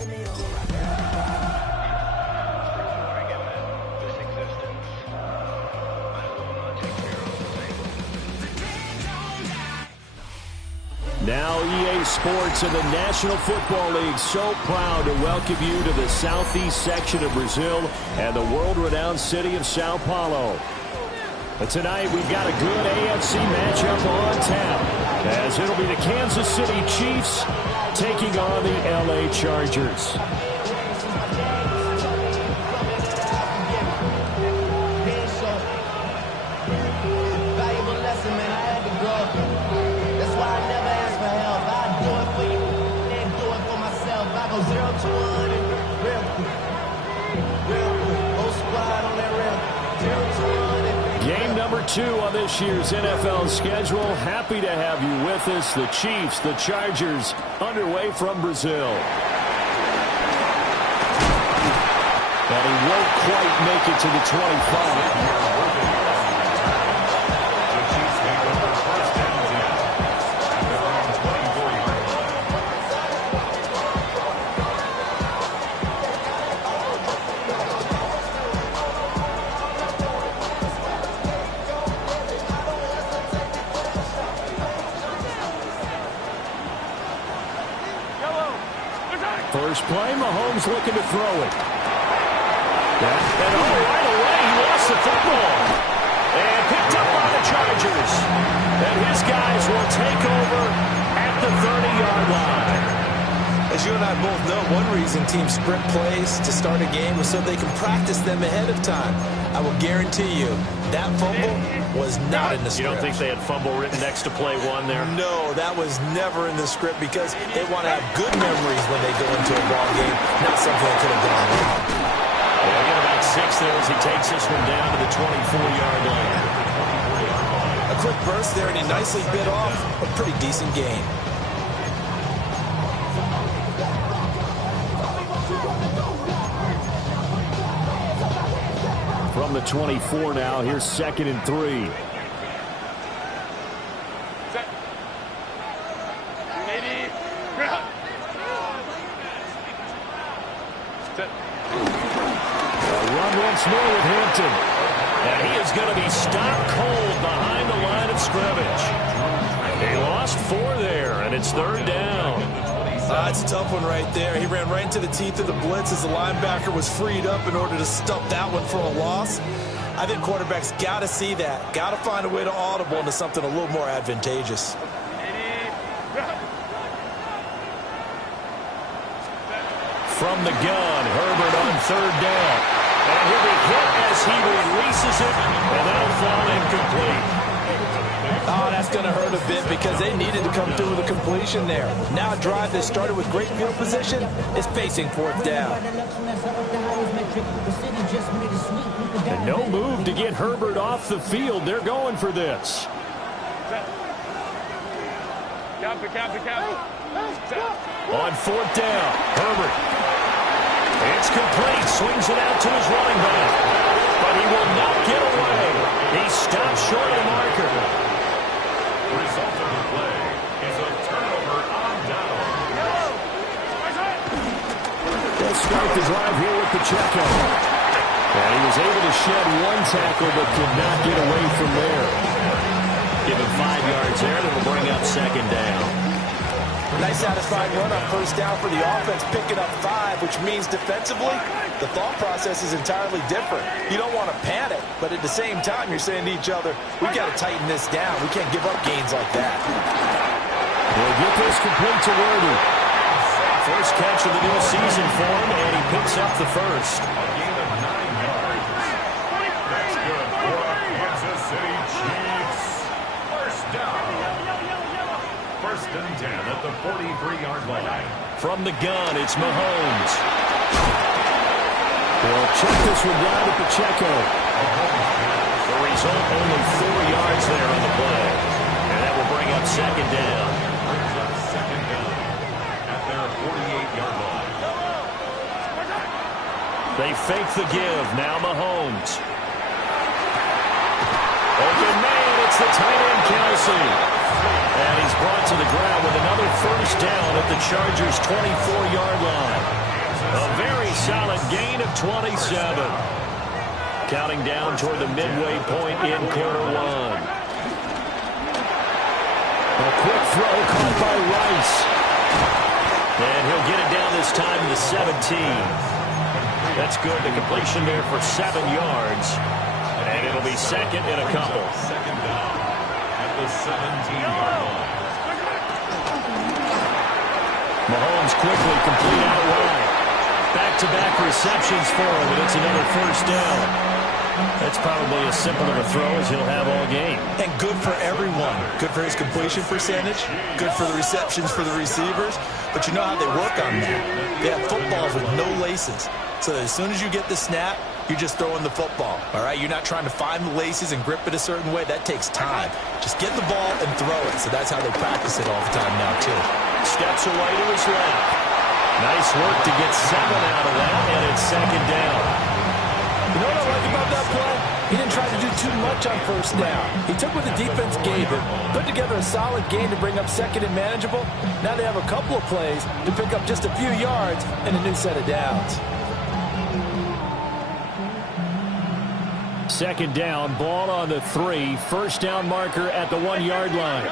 Now EA Sports and the National Football League so proud to welcome you to the southeast section of Brazil and the world-renowned city of Sao Paulo. But tonight we've got a good AFC matchup on tap, as it'll be the Kansas City Chiefs taking on the LA Chargers. Game number 2 on this year's NFL schedule. Happy to have you with us. The Chiefs, the Chargers, underway from Brazil. And he won't quite make it to the 25. First play, Mahomes looking to throw it. And right away, he lost the football. And picked up by the Chargers. And his guys will take over at the 30-yard line. As you and I both know, one reason teams sprint plays to start a game is so they can practice them ahead of time. I will guarantee you that fumble was not in the script. You don't think they had fumble written next to play 1 there? No, that was never in the script because they want to have good memories when they go into a ball game, not something that could have gone wrong. They'll get about 6 there as he takes this one down to the 24-yard line. A quick burst there, and he nicely bit off a pretty decent gain. From the 24 now, here's 2nd and 3. Run once more with Hampton. And he is going to be stopped cold behind the line of scrimmage. He lost 4 there, and it's 3rd down. That's a tough one right there. He ran right into the teeth of the blitz as the linebacker was freed up in order to stump that one for a loss. I think quarterbacks got to see that. Got to find a way to audible into something a little more advantageous. From the gun, Herbert on 3rd down. And he'll be hit as he releases it, and that'll fall incomplete. Oh, that's going to hurt a bit because they needed to come through with a completion there. Now a drive that started with great field position is facing 4th down. And no move to get Herbert off the field. They're going for this. On 4th down, Herbert. It's complete. Swings it out to his running back. But he will not get away. He stops short of the marker. Result of the play is a turnover on down. They'll start the drive here with Pacheco. And he was able to shed 1 tackle but could not get away from there. Give him 5 yards there. That'll bring up 2nd down. Nice satisfying run on 1st down for the offense, picking up 5, which means defensively, the thought process is entirely different. You don't want to panic, but at the same time, you're saying to each other, we've got to tighten this down. We can't give up gains like that. We'll get this complete to Worthy. First catch of the new season for him, and he picks up the first. A gain of 9 yards. That's good for Kansas City Chiefs. First down. 1st and 10 at the 43-yard line. From the gun, it's Mahomes. They'll check this one down to Pacheco. The result, only 4 yards there on the play. And that will bring up 2nd down. Brings up 2nd down at their 48-yard line. They fake the give. Now Mahomes. Open man, it's the tight end, Kelsey. And he's brought to the ground with another 1st down at the Chargers' 24-yard line. A very solid gain of 27. Counting down toward the midway point in quarter one. A quick throw caught by Rice. And he'll get it down this time to the 17. That's good. The completion there for 7 yards. And it'll be second in a couple. Second down at the 17-yard line. Mahomes quickly complete out wide. Back-to-back receptions for him, and it's another first down. That's probably as simple of a throw as he'll have all game. And good for everyone. Good for his completion percentage. Good for the receptions for the receivers. But you know how they work on that. They have footballs with no laces. So as soon as you get the snap, you're just throwing the football. All right? You're not trying to find the laces and grip it a certain way. That takes time. Just get the ball and throw it. So that's how they practice it all the time now, too. Steps away to his left. Nice work to get 7 out of that, and it's second down. You know what I like about that play? He didn't try to do too much on first down. He took what the defense gave him, put together a solid gain to bring up second and manageable. Now they have a couple of plays to pick up just a few yards and a new set of downs. Second down, ball on the 3. First down marker at the 1-yard line.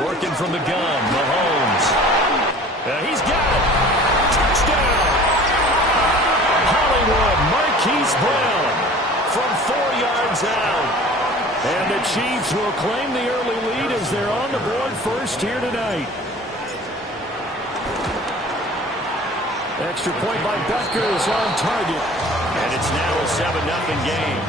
Working from the gun, Mahomes. He's got it. Touchdown. Hollywood, Marquise Brown from 4 yards out. And the Chiefs will claim the early lead as they're on the board first here tonight. Extra point by Butker is on target. And it's now a 7-0 game.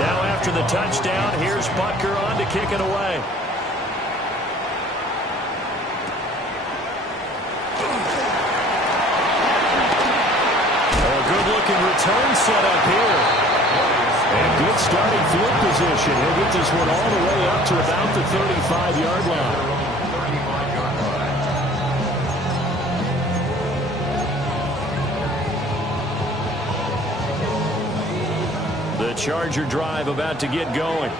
Now after the touchdown, here's Butker on to kick it away. Good-looking return set up here. And good starting field position. He'll get this one all the way up to about the 35-yard line. The Charger drive about to get going.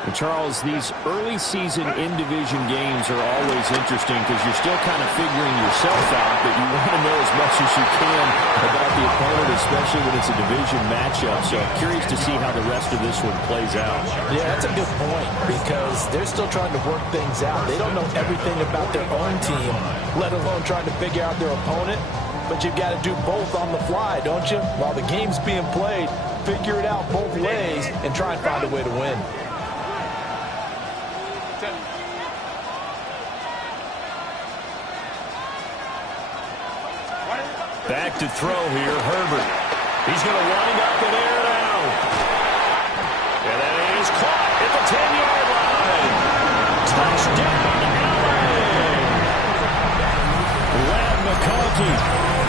And Charles, these early season in-division games are always interesting because you're still kind of figuring yourself out, but you want to know as much as you can about the opponent, especially when it's a division matchup. So I'm curious to see how the rest of this one plays out. Yeah, that's a good point because they're still trying to work things out. They don't know everything about their own team, let alone trying to figure out their opponent. But you've got to do both on the fly, don't you? While the game's being played, figure it out both ways and try and find a way to win. Back to throw here, Herbert. He's going to wind up and air it out. And that is caught at the 10-yard line. Touchdown, LA. Lad McConkey,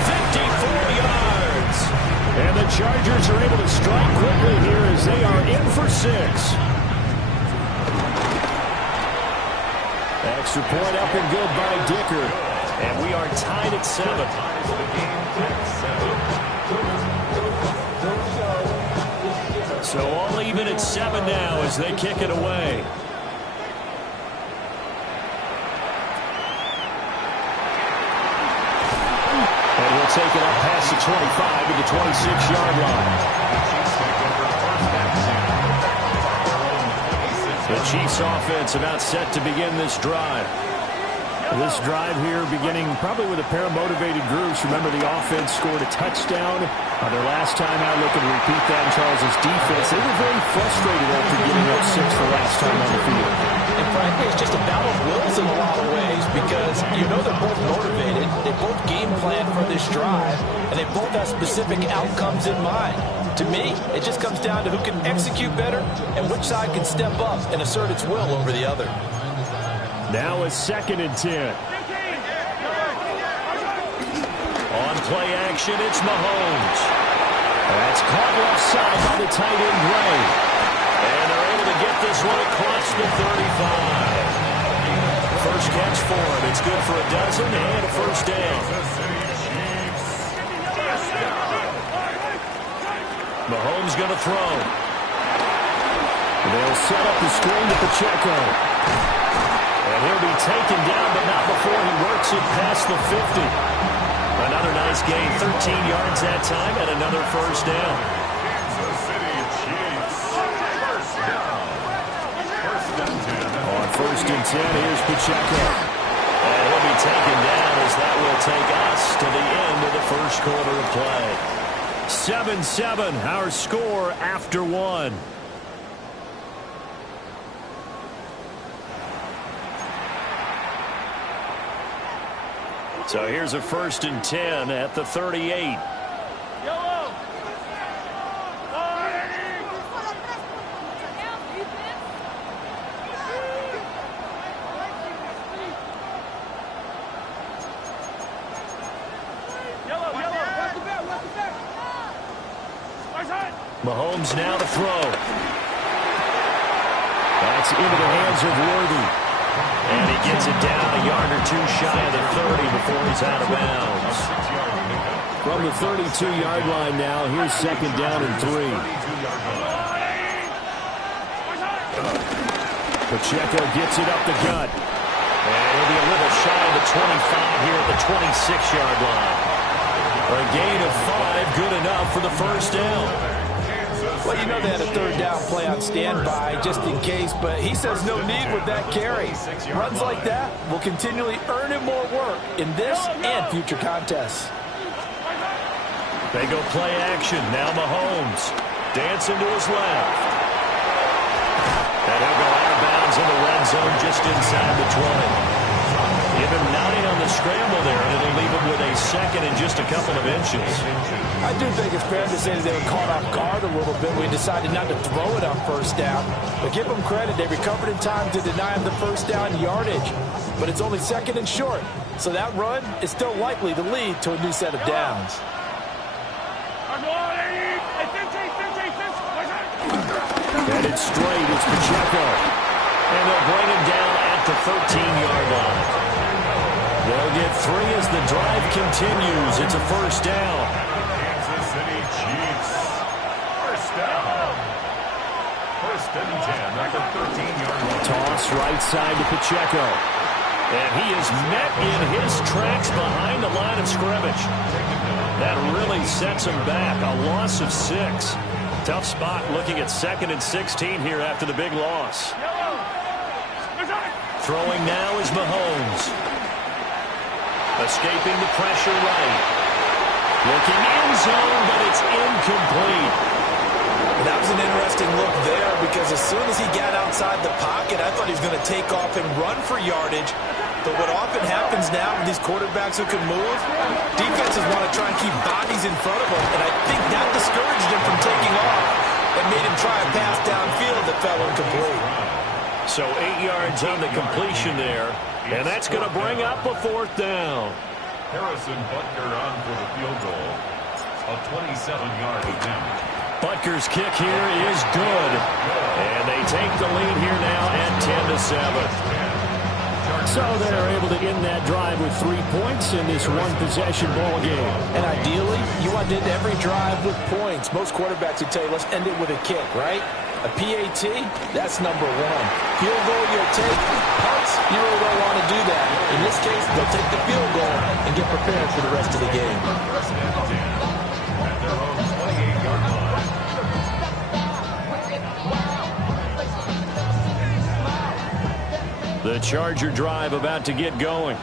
54 yards. And the Chargers are able to strike quickly here as they are in for 6. Extra point up and good by Dicker. And we are tied at 7. So all even at 7 now as they kick it away. And he'll take it up past the 25 to the 26-yard line. The Chiefs offense about set to begin this drive. This drive here beginning probably with a pair of motivated groups. Remember, the offense scored a touchdown their last time out. Looking to repeat that in Charles's defense. They were very frustrated after giving up 6 the last time on the field. And frankly, it's just a battle of wills in a lot of ways because you know they're both motivated. They both game plan for this drive, and they both have specific outcomes in mind. To me, it just comes down to who can execute better and which side can step up and assert its will over the other. Now a 2nd and 10. On play action, it's Mahomes. That's caught left side by the tight end, Gray. And they're able to get this one across the 35. First catch for him. It's good for a dozen and a first down. Mahomes going to throw. They'll set up the screen to Pacheco. And he'll be taken down, but not before before he works it past the 50. Another nice gain, 13 yards that time, and another first down. Kansas City Chiefs. First down. First and 10. On first and 10, here's Pacheco. And he'll be taken down as that will take us to the end of the first quarter of play. 7-7, our score after one. So here's a first and 10 at the 38. Mahomes now to throw. That's into the hands of Worthy. And he gets it down a yard or two shy of the 30 before he's out of bounds. From the 32-yard line now, here's second down and 3. Pacheco gets it up the gut. And he'll be a little shy of the 25 here at the 26-yard line. A gain of 5, good enough for the first down. Well, you know they had a third down play on standby just in case, but he says no need with that carry. Runs like that will continually earn him more work in this and future contests. They go play action. Now Mahomes. Dancing to his left. And he'll go out of bounds in the red zone just inside the 20. Give him 9 on the scramble there, and it'll leave him with a second and just a couple of inches. I do think it's fair to say that they were caught off guard a little bit. We decided not to throw it on first down. But give them credit. They recovered in time to deny him the first down yardage. But it's only second and short. So that run is still likely to lead to a new set of downs. Headed straight, it's Pacheco. And they'll bring him down at the 13-yard line. They'll get 3 as the drive continues. It's a first down. Kansas City Chiefs. First down. First and 10 at the 13-yard line. Toss right side to Pacheco. And he is met in his tracks behind the line of scrimmage. That really sets him back. A loss of 6. Tough spot looking at 2nd and 16 here after the big loss. Throwing now is Mahomes. Escaping the pressure right. Looking in zone, but it's incomplete. That was an interesting look there because as soon as he got outside the pocket, I thought he was going to take off and run for yardage. But what often happens now with these quarterbacks who can move, defenses want to try and keep bodies in front of them, and I think that discouraged him from taking off and made him try a pass downfield that fell incomplete. So 8 yards on the completion there, and that's going to bring up a 4th down. Harrison Butker on for the field goal. A 27-yard attempt. Butker's kick here is good. And they take the lead here now at 10-7. So they're able to end that drive with 3 points in this one-possession ball game. And ideally, you want to end every drive with points. Most quarterbacks would tell you, let's end it with a kick, right? A PAT, that's number 1. Field goal, you'll take. Punts, you really don't want to do that. In this case, they'll take the field goal and get prepared for the rest of the game. First and 10 at their own 28-yard line. The Charger drive about to get going.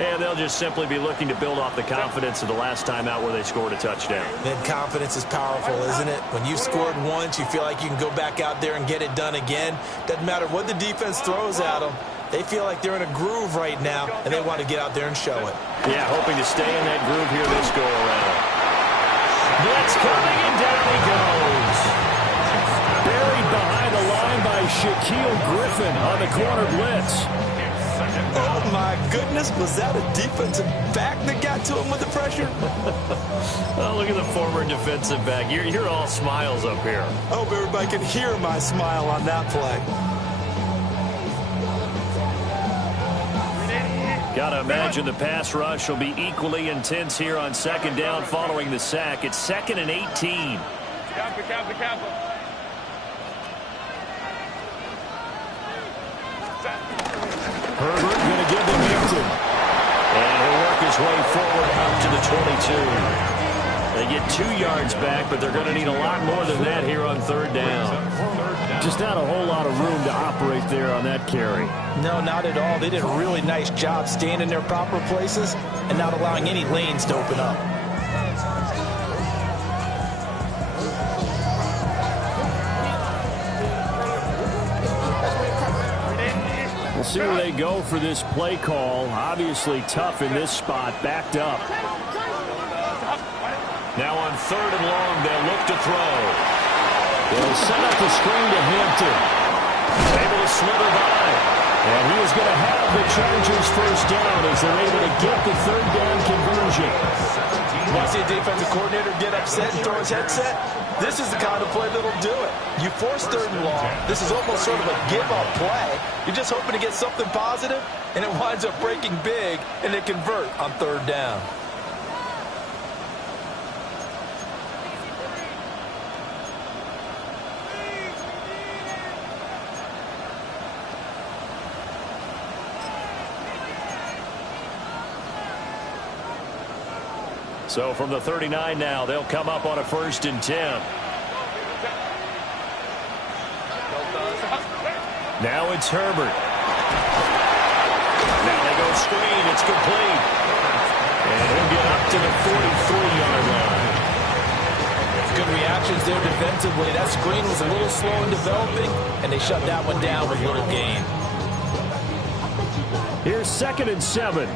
And they'll just simply be looking to build off the confidence of the last time out where they scored a touchdown. Then confidence is powerful, isn't it? When you've scored once, you feel like you can go back out there and get it done again. Doesn't matter what the defense throws at them. They feel like they're in a groove right now, and they want to get out there and show it. Yeah, hoping to stay in that groove here this go-around. Blitz coming, and down he goes. Buried behind the line by Shaquille Griffin on the corner blitz. Oh, my goodness. Was that a defensive back that got to him with the pressure? Oh, look at the former defensive back. You're all smiles up here. I hope everybody can hear my smile on that play. Gotta imagine the pass rush will be equally intense here on second down following the sack. It's 2nd and 18. Herbert going to give them the his way forward up to the 22. They get 2 yards back, but they're going to need a lot more than that here on third down. Just not a whole lot of room to operate there on that carry. No, not at all. They did a really nice job staying in their proper places and not allowing any lanes to open up. We'll see where they go for this play call. Obviously tough in this spot, backed up. Now on third and long, they'll look to throw. They'll set up the screen to Hampton. Able to slither by. And he is going to have the Chargers first down as they're able to get the third down conversion. Want to see a defensive coordinator get upset and throw his headset? This is the kind of play that'll do it. You force third and long. This is almost sort of a give-up play. You're just hoping to get something positive, and it winds up breaking big, and they convert on third down. So from the 39 now, they'll come up on a 1st and 10. Now it's Herbert. Now they go screen. It's complete. And he'll get up to the 43-yard line. Good reactions there defensively. That screen was a little slow in developing, and they shut that one down with little gain. Here's 2nd and 7.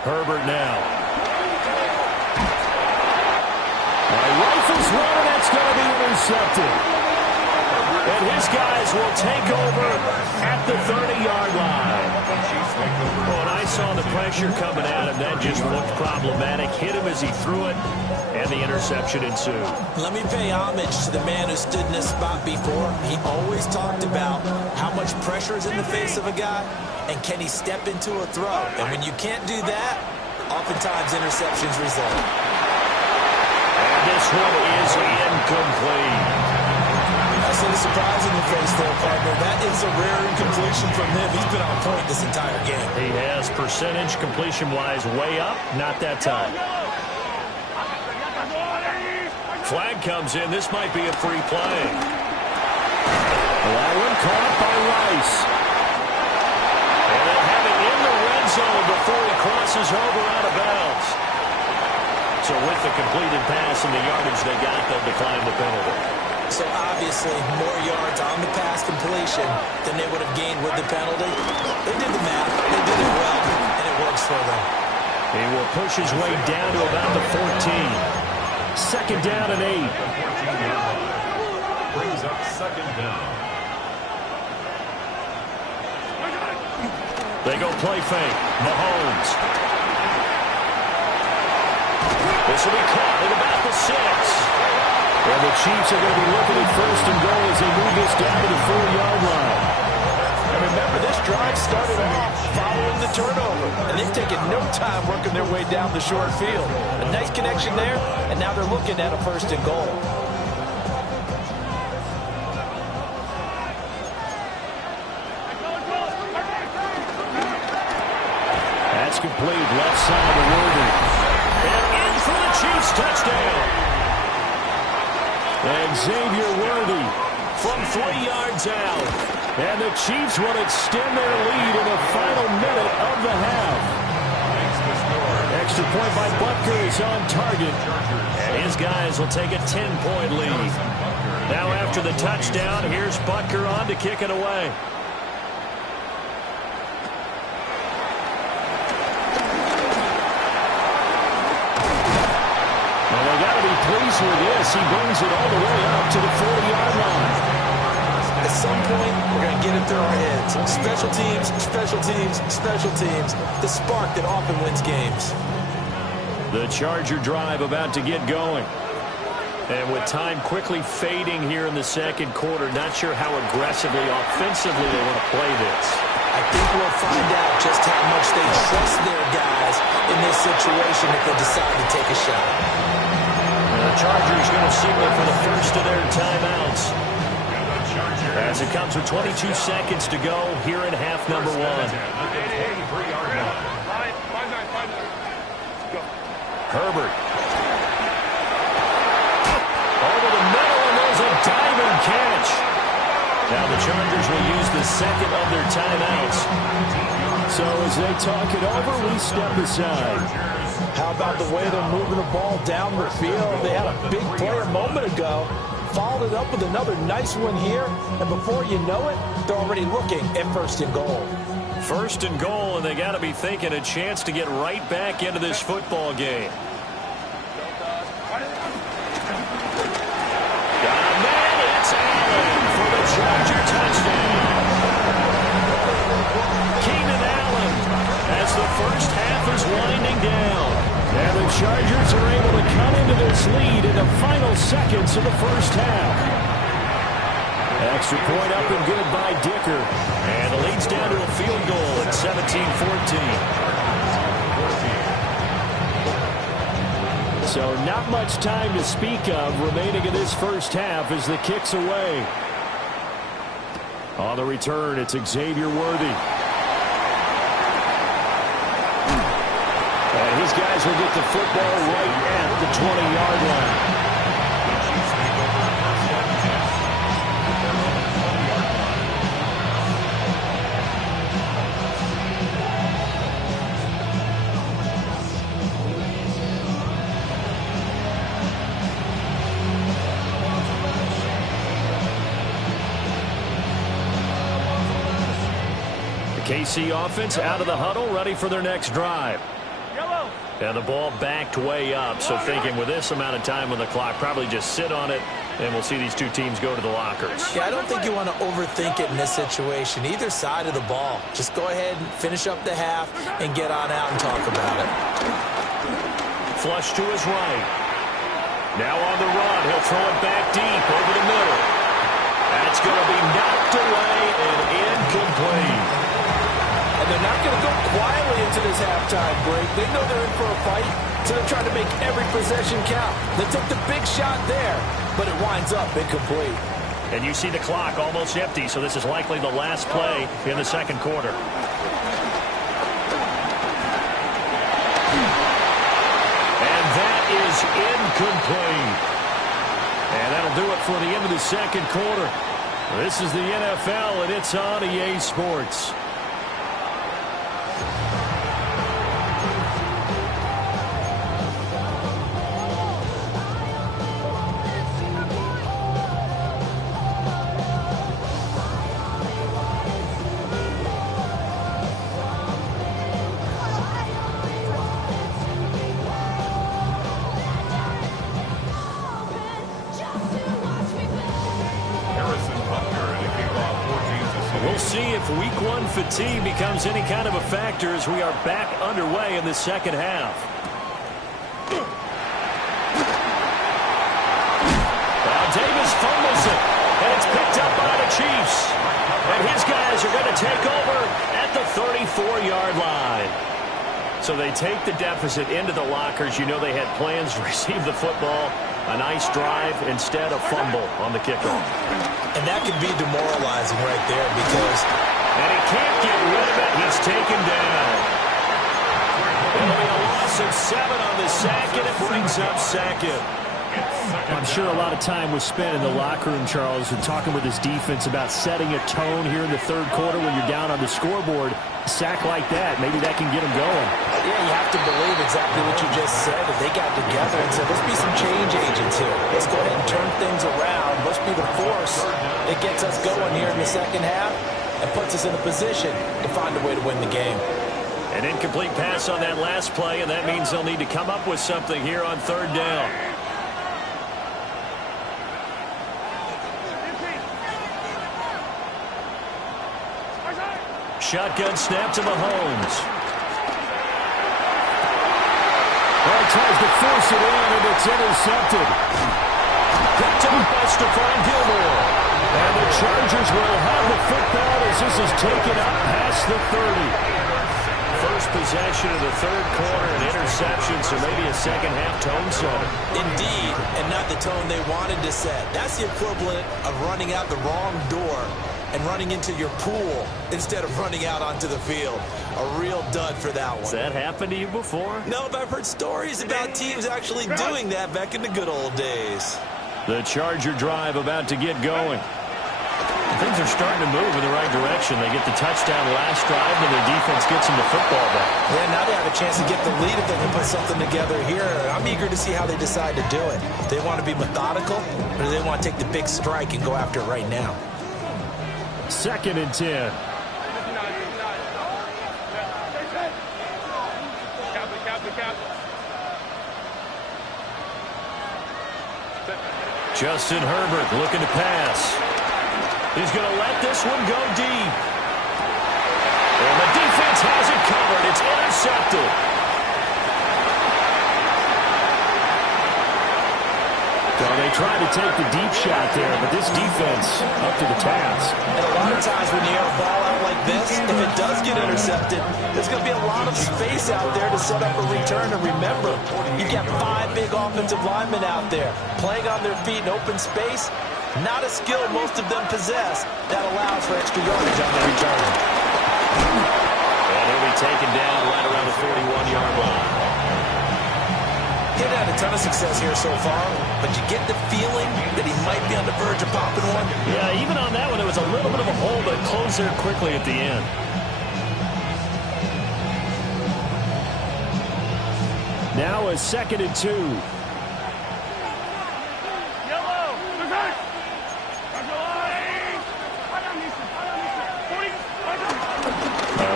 Herbert now. Rifles one, and that's going to be intercepted. And his guys will take over at the 30-yard line. Well, and I saw the pressure coming at him. That just looked problematic. Hit him as he threw it, and the interception ensued. Let me pay homage to the man who stood in this spot before. He always talked about how much pressure is in the face of a guy, and can he step into a throw? And when you can't do that, oftentimes interceptions result. And this one is incomplete. I see the surprise in your face there, partner. That is a rare incompletion from him. He's been on point this entire game. He has percentage completion-wise way up. Not that time. Flag comes in. This might be a free play. That one caught up by Rice. And they'll have it in the red zone before he crosses over out of bounds. So with the completed pass and the yardage they got, they'll decline the penalty. So obviously more yards on the pass completion than they would have gained with the penalty. They did the math. They did it well, and it works for them. He will push his way down to about the 14. 2nd down and 8. Brings up 2nd down. They go play fake. Mahomes. This will be caught at about the 6. Well, the Chiefs are going to be looking at 1st and goal as they move this down to the 4-yard line. And remember, this drive started off following the turnover, and they've taken no time working their way down the short field. A nice connection there, and now they're looking at a 1st and goal. That's complete. Left side to Worthy. And in for the Chiefs touchdown. And Xavier Worthy from 3 yards out. And the Chiefs will extend their lead in the final minute of the half. Extra point by Butker is on target. And his guys will take a 10-point lead. Now after the touchdown, here's Butker on to kick it away. Pleased with this. He brings it all the way up to the 40-yard line. At some point, we're going to get it through our heads. Special teams, special teams, special teams. The spark that often wins games. The Charger drive about to get going. And with time quickly fading here in the 2nd quarter, not sure how aggressively, offensively they want to play this. I think we'll find out just how much they trust their guys in this situation if they decide to take a shot. The Chargers going to signal for the first of their timeouts, as it comes with 22 seconds to go here in half number one. Herbert. Over the middle, and there's a diving catch. Now the Chargers will use the second of their timeouts. So as they talk it over, we step aside. How about the way they're moving the ball down the field? They had a big play a moment ago. Followed it up with another nice one here. And before you know it, they're already looking at first and goal. First and goal, and they got to be thinking a chance to get right back into this football game. Got a man, it's Allen for the Charger touchdown. Keenan Allen as the first half is winding down. And the Chargers are able to come into this lead in the final seconds of the first half. Extra point up and good by Dicker. And the lead's down to a field goal at 17-14. So not much time to speak of remaining in this first half as the kick's away. On the return, it's Xavier Worthy. And his guys will get the football right at the 20-yard line. KC offense out of the huddle, ready for their next drive. And the ball backed way up, so thinking with this amount of time on the clock, probably just sit on it, and we'll see these two teams go to the lockers. Yeah, I don't think you want to overthink it in this situation, either side of the ball. Just go ahead and finish up the half and get on out and talk about it. Flush to his right. Now on the run, he'll throw it back deep over the middle. That's going to be knocked away and incomplete. And they're not going to go quietly into this halftime break. They know they're in for a fight, so they're trying to make every possession count. They took the big shot there, but it winds up incomplete. And you see the clock almost empty, so this is likely the last play in the second quarter. And that is incomplete. And that'll do it for the end of the second quarter. This is the NFL, and it's on EA Sports. Week one fatigue becomes any kind of a factor as we are back underway in the second half. Now Davis fumbles it, and it's picked up by the Chiefs. And his guys are going to take over at the 34-yard line. So they take the deficit into the lockers. You know they had plans to receive the football. A nice drive instead of fumble on the kickoff. And that can be demoralizing right there because... And he can't get rid of it. He's taken down. It'll be a loss of 7 on the sack, and it brings up second. I'm sure a lot of time was spent in the locker room, Charles, and talking with his defense about setting a tone here in the third quarter when you're down on the scoreboard. A sack like that, maybe that can get him going. Yeah, you have to believe exactly what you just said, that they got together and said, let's be some change agents here. Let's go ahead and turn things around. Let's be the force that gets us going here in the second half and puts us in a position to find a way to win the game. An incomplete pass on that last play, and that means they'll need to come up with something here on third down. Shotgun snap to Mahomes. Well, he tries to force it in, and it's intercepted. Picked up by Stephon Gilmore. And the Chargers will have the football as this is taken up past the 30. first possession of the third quarter, an interception, so maybe a second-half tone setter. Indeed, and not the tone they wanted to set. That's the equivalent of running out the wrong door and running into your pool instead of running out onto the field. A real dud for that one. Has that happened to you before? No, but I've heard stories about teams actually doing that back in the good old days. The Charger drive about to get going. Things are starting to move in the right direction. They get the touchdown last drive, and their defense gets them the football back. Yeah, now they have a chance to get the lead if they can put something together here. I'm eager to see how they decide to do it. Do they want to be methodical, or do they want to take the big strike and go after it right now? 2nd and 10. Justin Herbert looking to pass. He's going to let this one go deep. And the defense has it covered. It's intercepted. So they tried to take the deep shot there, but this defense up to the task. And a lot of times when you air a ball out like this, if it does get intercepted, there's going to be a lot of space out there to set up a return. And remember, you've got 5 big offensive linemen out there playing on their feet in open space. Not a skill most of them possess that allows for extra yardage on the return. And he'll be taken down right around the 41-yard line. He's had a ton of success here so far, but you get the feeling that he might be on the verge of popping one. Yeah, even on that one, it was a little bit of a hole, but closed there quickly at the end. Now a 2nd and 2.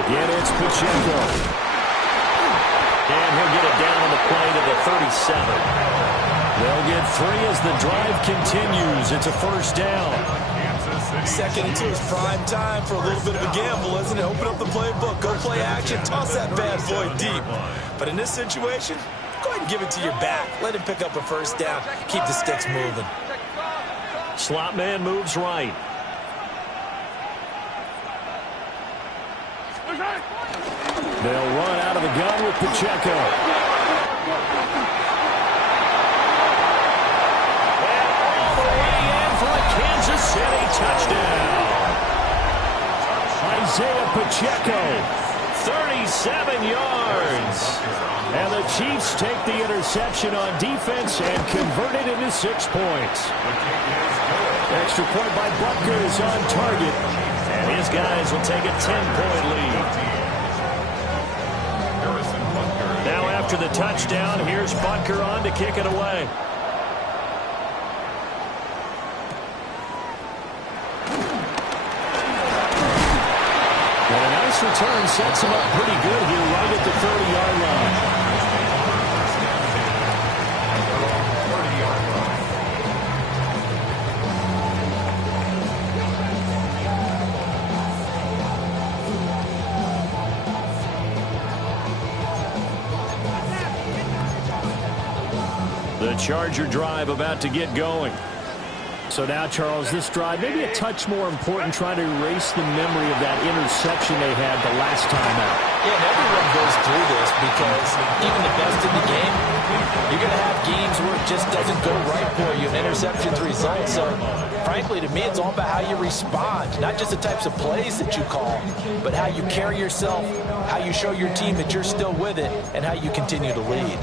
Again, it's Pacheco. And he'll get it down on the play to the 37. They'll get 3 as the drive continues. It's a first down. 2nd and 2 is prime time for a little bit of a gamble, isn't it? Open up the playbook, go play action, toss that bad boy deep. But in this situation, go ahead and give it to your back. Let him pick up a first down. Keep the sticks moving. Slot man moves right. They'll run out of the gun with Pacheco. And all the way in for a Kansas City touchdown. Isaiah Pacheco, 37 yards. And the Chiefs take the interception on defense and convert it into 6 points. Extra point by Butker is on target. And his guys will take a 10-point lead. Now after the touchdown, here's Butker on to kick it away. And a nice return sets him up pretty good here right at the 30-yard line. The Charger drive about to get going. So now, Charles, this drive maybe a touch more important, trying to erase the memory of that interception they had the last time out. Yeah, and everyone goes through this because even the best in the game, you're going to have games where it just doesn't go right for you, and interceptions result. So, frankly, to me, it's all about how you respond, not just the types of plays that you call, but how you carry yourself, how you show your team that you're still with it, and how you continue to lead.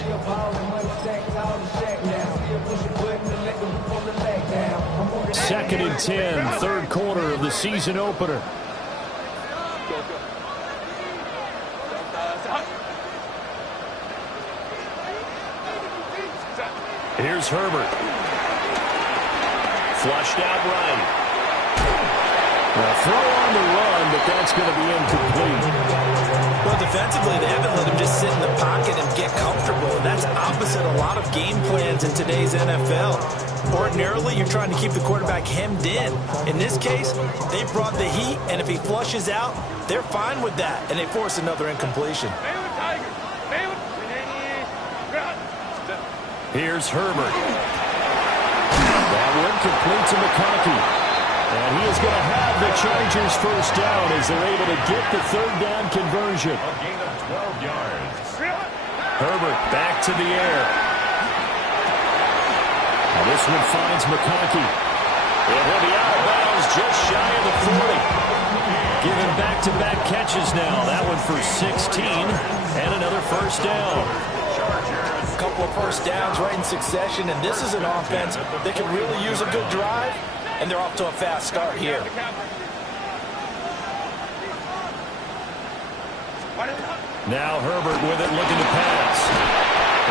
2nd and 10, third quarter of the season opener. Here's Herbert. Flushed out right. A throw on the run, but that's going to be incomplete. Well, defensively, they haven't let him just sit in the pocket and get comfortable. And that's opposite a lot of game plans in today's NFL. Ordinarily, you're trying to keep the quarterback hemmed in. In this case, they brought the heat, and if he flushes out, they're fine with that, and they force another incompletion. Here's Herbert. That one complete to McConkey. And he is going to have the Chargers first down as they're able to get the third down conversion. A gain of 12 yards. Herbert back to the air. Now this one finds McConkey. And he'll be out of bounds just shy of the 40. Giving back-to-back catches now. That one for 16 and another first down. A couple of first downs right in succession, and this is an offense that can really use a good drive, and they're off to a fast start here. Now Herbert with it, looking to pass.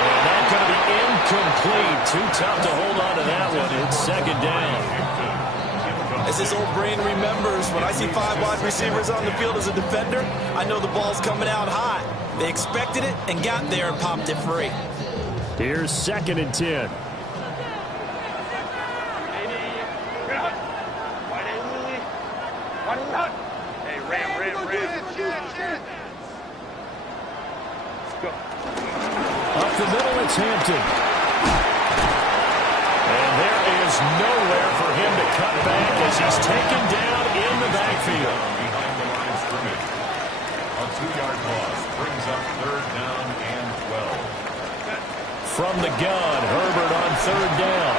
And that's going to be incomplete. Too tough to hold on to that one. It's second down. As this old brain remembers, when I see 5 wide receivers on the field as a defender, I know the ball's coming out hot. They expected it and got there and popped it free. Here's second and 10. Up the middle, it's Hampton. And there is nowhere for him to cut back as he's taken down in the backfield. Behind the line of scrimmage. A 2-yard loss brings up third down and 12. From the gun, Herbert on third down.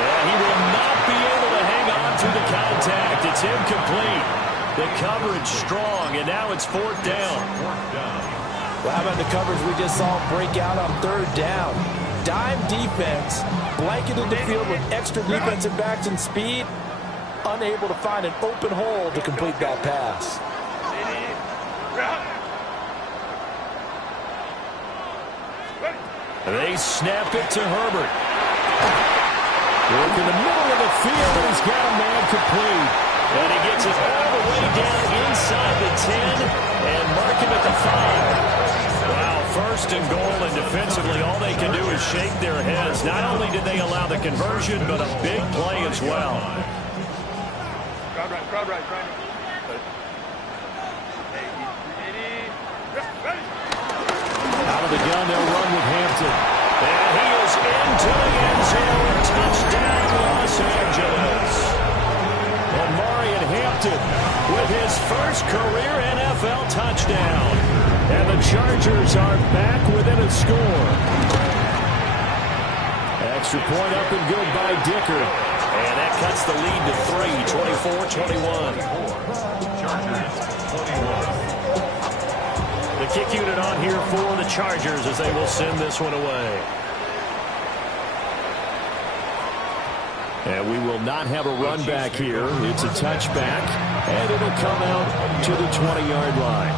And he will not be able to hang on to the contact. It's incomplete. The coverage strong, and now it's fourth down. Well, how about the coverage we just saw break out on third down? Dime defense, blanketed the field with extra defensive backs and speed, unable to find an open hole to complete that pass. They snap it to Herbert. Work in the middle of the field, and he's got a man complete. And he gets it all the way down inside the 10 and mark him at the 5. Wow, first and goal, and defensively all they can do is shake their heads. Not only did they allow the conversion, but a big play as well. Crowd right. Out of the gun, they'll run with Hampton. And he is into the end zone. Touchdown, Los Angeles. And Marion Hampton with his first career NFL touchdown. And the Chargers are back within a score. Extra point up and good by Dicker. And that cuts the lead to 3, 24-21. Chargers 21. The kick unit on here for the Chargers as they will send this one away. And we will not have a run back here. It's a touchback, and it'll come out to the 20-yard line.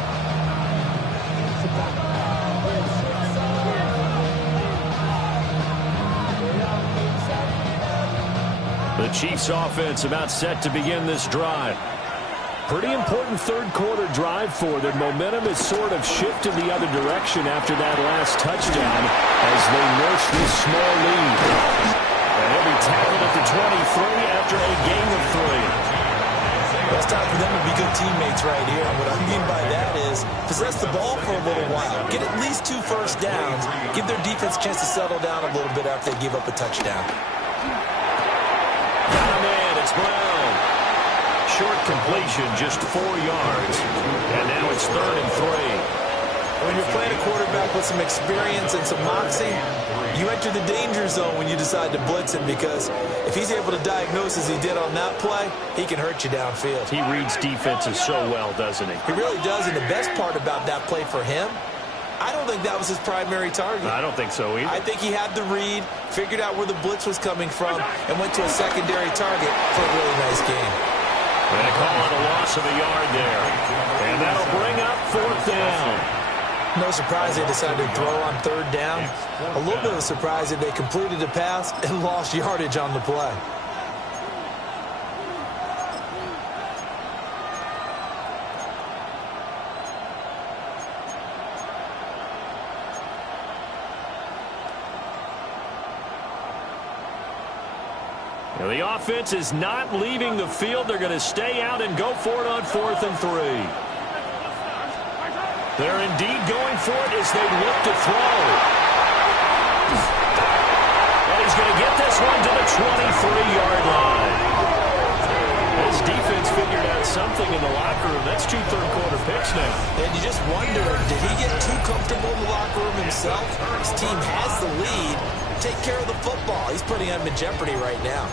The Chiefs offense about set to begin this drive. Pretty important third quarter drive for them. Momentum has sort of shifted the other direction after that last touchdown as they nurse this small lead. And he'll be tackled at the 23 after a gain of 3. Well, it's time for them to be good teammates right here. And what I mean by that is possess the ball for a little while. Get at least 2 first downs. Give their defense a chance to settle down a little bit after they give up a touchdown. Got him in. It's Brown. Short completion, just 4 yards. And now it's 3rd and 3. When you're playing a quarterback with some experience and some moxie, you enter the danger zone when you decide to blitz him, because if he's able to diagnose as he did on that play, he can hurt you downfield. He reads defenses so well, doesn't he? He really does, and the best part about that play for him, I don't think that was his primary target. I don't think so either. I think he had the read, figured out where the blitz was coming from, and went to a secondary target for a really nice game. They call it a loss of a yard there. And that'll bring up 4th down. No surprise they decided to throw on 3rd down. A little bit of a surprise that they completed the pass and lost yardage on the play. Now the offense is not leaving the field. They're going to stay out and go for it on 4th and 3. They're indeed going for it as they look to throw. And he's going to get this one to the 23-yard line. this defense figured out something in the locker room. That's 2 third-quarter picks now. And you just wonder, did he get too comfortable in the locker room himself? His team has the lead. Take care of the football. He's putting them in jeopardy right now.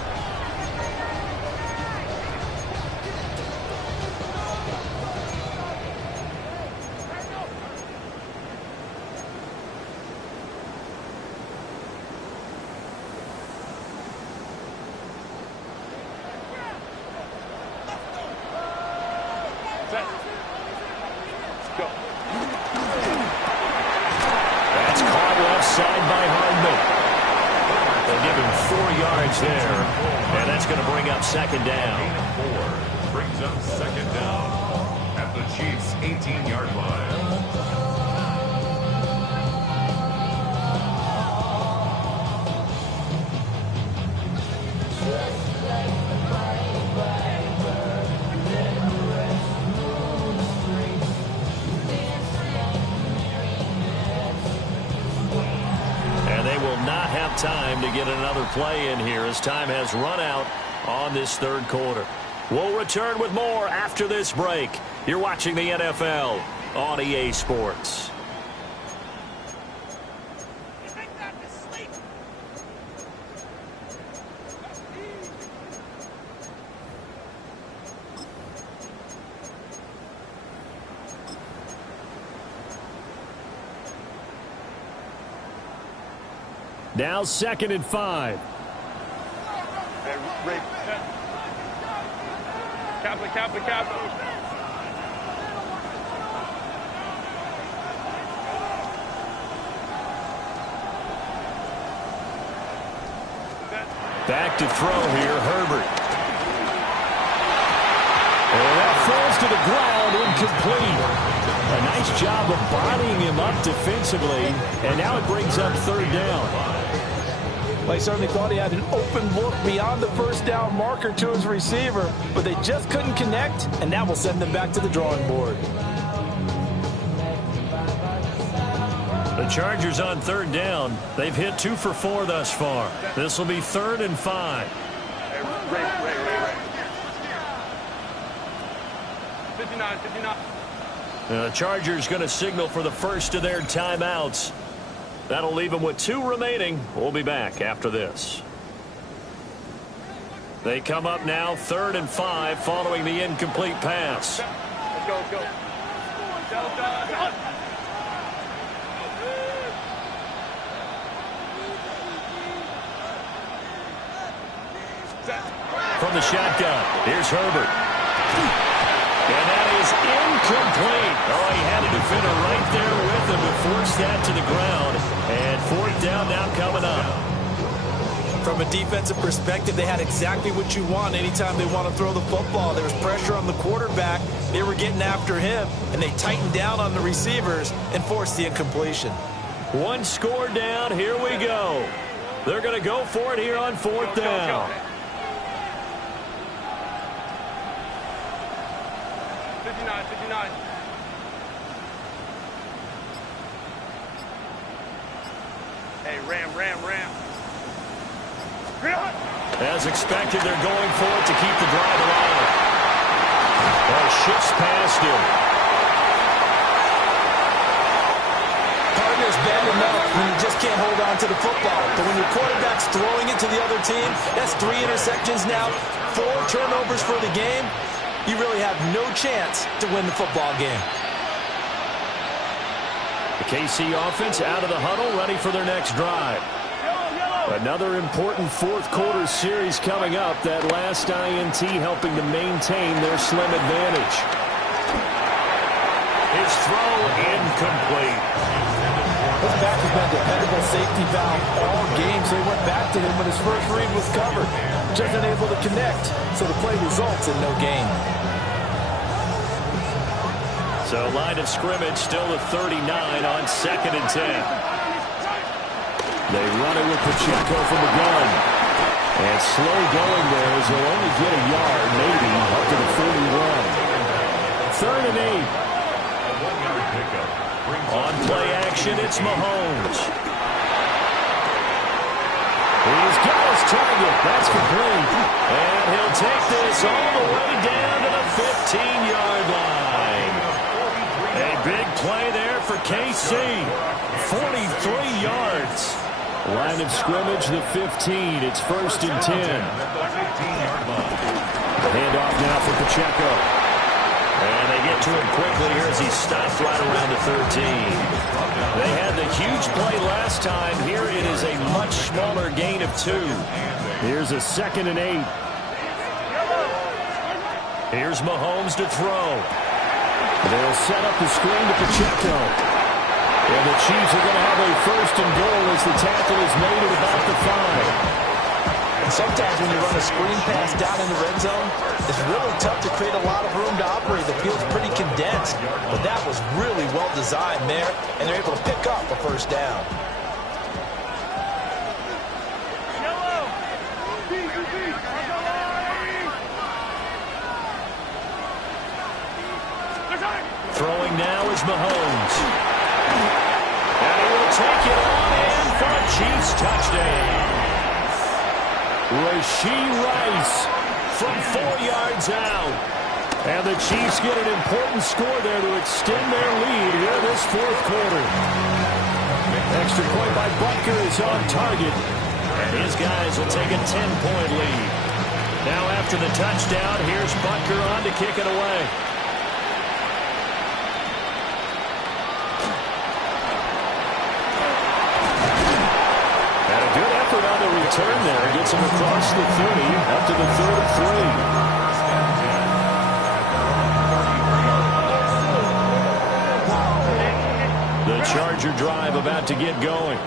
There, and that's going to bring up second down. 4 brings up second down at the Chiefs' 18-yard line. Time to get another play in here as time has run out on this third quarter. We'll return with more after this break. You're watching the NFL on EA Sports. Now 2nd and 5. Cap. Back to throw here, Herbert. And that falls to the ground, incomplete. A nice job of bodying him up defensively, and now it brings up third down. Well, he certainly thought he had an open look beyond the first down marker to his receiver, but they just couldn't connect, and that will send them back to the drawing board. The Chargers on third down. They've hit 2 for 4 thus far. This will be 3rd and 5. Ray. 59. The Chargers going to signal for the first of their timeouts. That'll leave them with 2 remaining. We'll be back after this. They come up now 3rd and 5 following the incomplete pass. Let's go. From the shotgun, here's Herbert. And that is incomplete. Oh, he had a defender right there with him to force that to the ground. And 4th down now coming up. From a defensive perspective, they had exactly what you want anytime they want to throw the football. There was pressure on the quarterback. They were getting after him, and they tightened down on the receivers and forced the incompletion. 1 score down. Here we go. They're going to go for it here on 4th down. 59. Hey, Ram. As expected, they're going for it to keep the drive alive. Well, shifts past him. Partners bend enough when you just can't hold on to the football. But when your quarterback's throwing it to the other team, that's 3 interceptions now, 4 turnovers for the game. You really have no chance to win the football game. The KC offense out of the huddle, ready for their next drive. Another important 4th quarter series coming up. That last INT helping to maintain their slim advantage. His throw incomplete. His back has been a dependable safety valve all game, so he went back to him when his first read was covered. Just unable to connect, so the play results in no gain. So line of scrimmage still at 39 on 2nd and 10. They run it with Pacheco from the gun. And slow going there as they'll only get a yard, maybe, up to the 41. 3rd and 8. On play action, it's Mahomes. He's got a target. That's complete. And he'll take this all the way down to the 15-yard line. A big play there for KC. 43 yards. Line of scrimmage, the 15. It's 1st and 10. The handoff now for Pacheco. And they get to him quickly here as he stopped right around the 13. They had the huge play last time. Here it is a much smaller gain of 2. Here's a 2nd and 8. Here's Mahomes to throw. They'll set up the screen to Pacheco. And the Chiefs are going to have a 1st and goal as the tackle is made at about the 5. And sometimes when you run a screen pass down in the red zone, it's really tough to create a lot of room to operate. The field's pretty condensed. But that was really well designed there, and they're able to pick up a 1st down. Throwing now is Mahomes. And he will take it on in for a Chiefs touchdown. Rashee Rice from 4 yards out. And the Chiefs get an important score there to extend their lead here this 4th quarter. Extra point by Butker is on target. And his guys will take a 10-point lead. Now after the touchdown, here's Butker on to kick it away. On the return there, gets him across the 30, up to the 33. The Charger drive about to get going.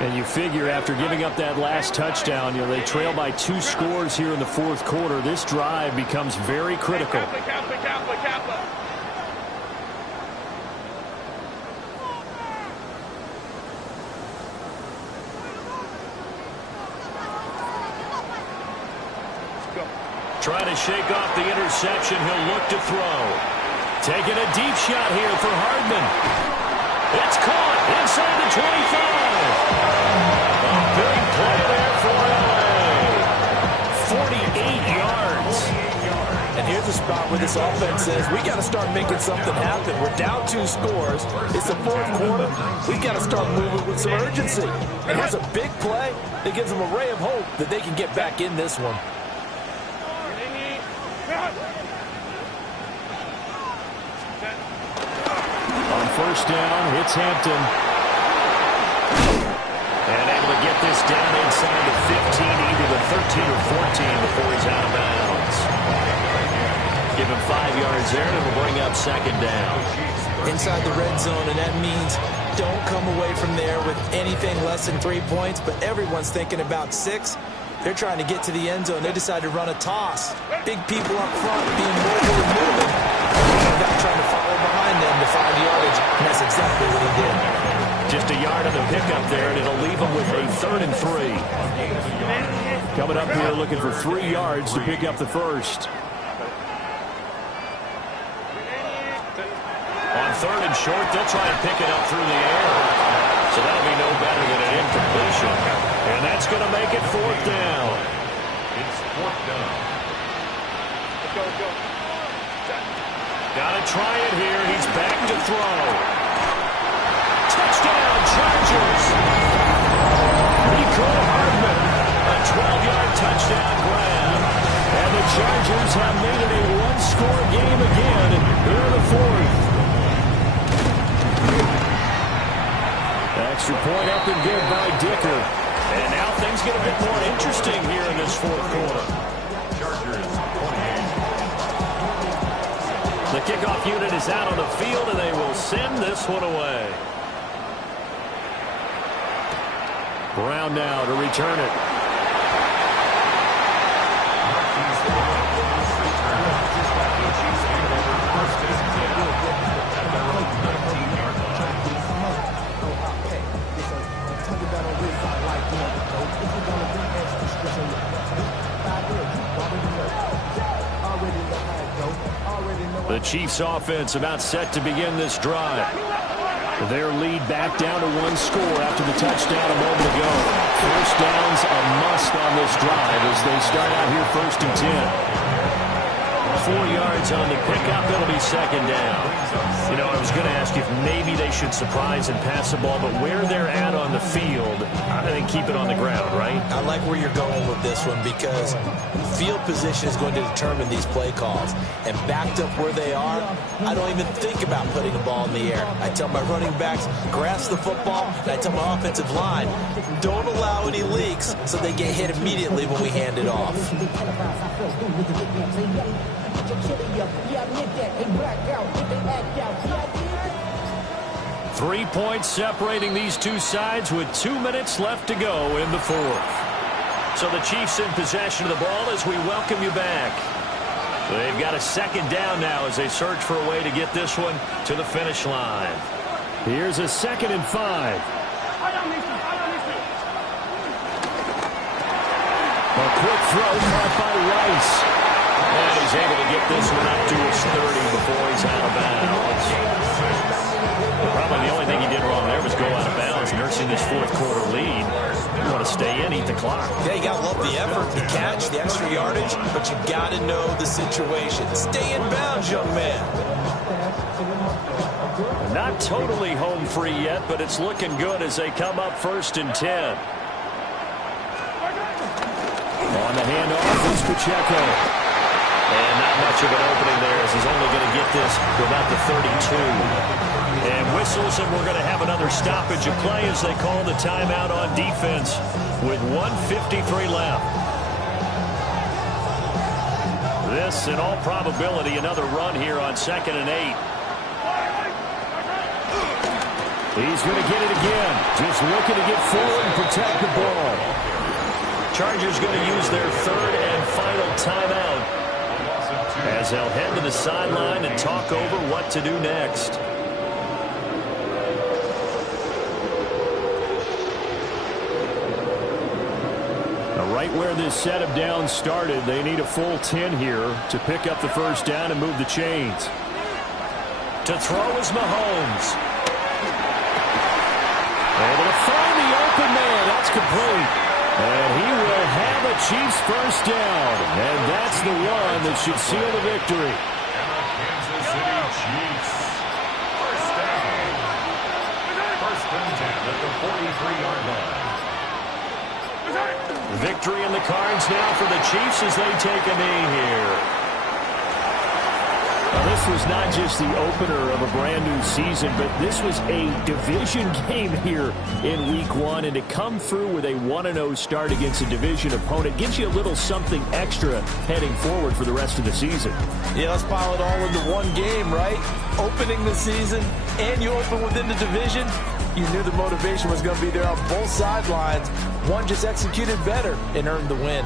And you figure after giving up that last touchdown, they trail by 2 scores here in the 4th quarter. This drive becomes very critical. Trying to shake off the interception. He'll look to throw. Taking a deep shot here for Hardman. It's caught inside the 25. A big play there for LA. 48 yards. And here's a spot where this offense says, we got to start making something happen. We're down 2 scores. It's the 4th quarter. We got to start moving with some urgency. And here's a big play that gives them a ray of hope that they can get back in this one. On 1st down, it's Hampton. And able to get this down inside the 15, either the 13 or 14 before he's out of bounds. Give him 5 yards there, and it'll bring up 2nd down. Inside the red zone, and that means don't come away from there with anything less than 3 points, but everyone's thinking about 6. They're trying to get to the end zone. They decide to run a toss. Big people up front being mobile and moving. Back trying to follow behind them to find yardage, and that's exactly what he did. Just a yard on the pickup there, and it'll leave them with a 3rd and 3. Coming up here looking for 3 yards to pick up the 1st. On 3rd and short, they'll try and pick it up through the air. So that'll be no better than an incompletion. And that's going to make it 4th down. It's 4th down. Let's go, let's go. Got to try it here. He's back to throw. Touchdown, Chargers. Rico Hardman, a 12-yard touchdown grab. And the Chargers have made it a 1-score game again here in the 4th. Extra point up and good by Dicker. And now things get a bit more interesting here in this 4th quarter. Chargers 28. The kickoff unit is out on the field, and they will send this one away. Brown now to return it. The Chiefs offense about set to begin this drive. Their lead back down to 1 score after the touchdown a moment ago. First down's a must on this drive as they start out here 1st and 10. 4 yards on the pickup. It'll be 2nd down. You know, I was going to ask if maybe they should surprise and pass the ball, but where they're at on the field, I think keep it on the ground, right? I like where you're going with this one because field position is going to determine these play calls. And backed up where they are, I don't even think about putting the ball in the air. I tell my running backs, grasp the football, and I tell my offensive line, don't allow any leaks so they get hit immediately when we hand it off. 3 points separating these two sides with 2 minutes left to go in the 4th. So the Chiefs in possession of the ball as we welcome you back. They've got a 2nd down now as they search for a way to get this one to the finish line. Here's a 2nd and 5. A quick throw caught by Rice. And he's able to get this one up to his 30 before he's out of bounds. Probably the only thing he did wrong there was go out of bounds, nursing this 4th quarter lead. You want to stay in, eat the clock. Yeah, you got to love the effort, the catch, the extra yardage, but you got to know the situation. Stay in bounds, young man. Not totally home free yet, but it's looking good as they come up 1st and 10. On the handoff is Pacheco. And not much of an opening there as he's only going to get this to about the 32. And whistles, and we're going to have another stoppage of play as they call the timeout on defense with 1:53 left. This, in all probability, another run here on 2nd and 8. He's going to get it again. Just looking to get forward and protect the ball. Chargers going to use their 3rd and final timeout as they'll head to the sideline and talk over what to do next. Right where this set of downs started, they need a full 10 here to pick up the 1st down and move the chains. To throw is Mahomes. Able to find the open man. That's complete. And he will have a Chiefs 1st down. And that's the one that should seal the victory. Kansas City Chiefs. 1st down. 1st and 10 at the 43-yard line. Victory in the cards now for the Chiefs as they take a knee here. Now, this was not just the opener of a brand new season, but this was a division game here in Week 1. And to come through with a 1-0 start against a division opponent gives you a little something extra heading forward for the rest of the season. Yeah, let's pile it all into one game, right? Opening the season, and you open within the division. You knew the motivation was going to be there on both sidelines. One just executed better and earned the win.